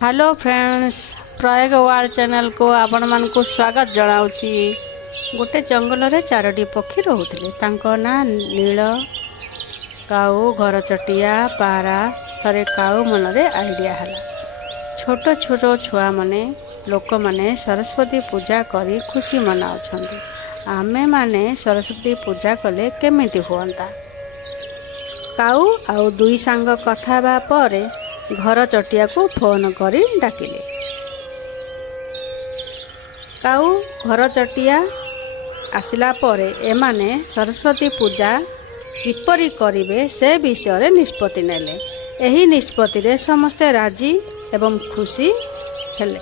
Hello friends, प्रयोग world channel को आपण मान को स्वागत जनाउछि। गोटे जंगल रे चारोटी पक्षी रोहुथिले। तांको ना नील, काऊ, घरचटिया, पारा। थरे काऊ मन रे आइडिया हला। छोट छोट छुआ माने लोक माने सरस्वती पूजा करी खुशी मनाउछन्ति। आमे माने सरस्वती पूजा कले केमिति हुअंता। काऊ आउ दुई सांग कथा बा परे घर चटिया को फोन करी डाकिले। काऊ घर चटिया आसिला परे एमाने सरस्वती पूजा किपरि करिवे से विषय निष्पत्ति नेले। एही निष्पत्ति रे समस्ते राजी एवं खुशी हेले।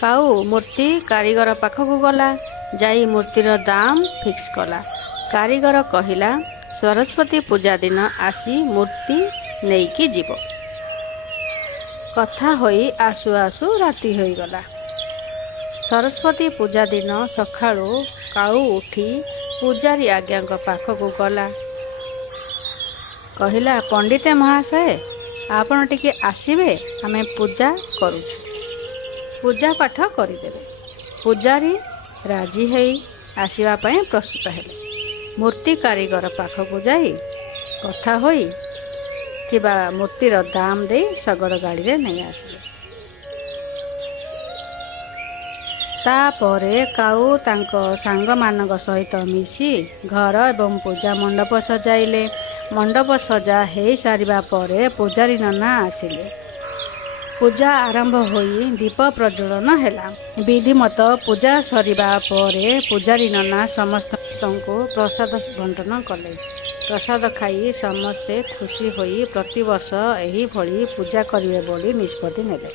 काऊ मूर्ति कारीगर पाखक गला। जाई मूर्तिर दाम फिक्स कला। कारीगर कहिला सरस्वती पूजा दिन आसी मूर्ति नेइकी जीव। कथा होई आसु आसु राति होई गला। सरस्वती पूजा दिन सखाळु काऊ उठी पूजारी आज्ञा पाखक गला। कहिला, पंडिते महाशय आपण टिके आसीबे, आमे पूजा करूछु। पूजा पाठ करिदेले। पूजारी राजी हेई आसीबा पय प्रस्तुत हेले। मूर्ति कारीगर पाखक जाई कथा होई किबा मूर्तिर दाम दे सगड़ गाड़ी रे नहीं आसिले। तापरे काऊ तांको सांग मानक सहित मिसी घर एवं पूजा मंडप सजाइले। मंडप सजा हे सारिबा परे पूजारी नना आसिले। पूजा आरंभ होई दीप प्रज्वलन हेला। विधिमत पूजा सरिबा परे पूजारी नना समस्त को प्रसाद बंटन कले। प्रसाद खाई समस्ते खुशी होई प्रतिवर्ष एही भली पूजा करिवे बोली निष्पत्ति नेले।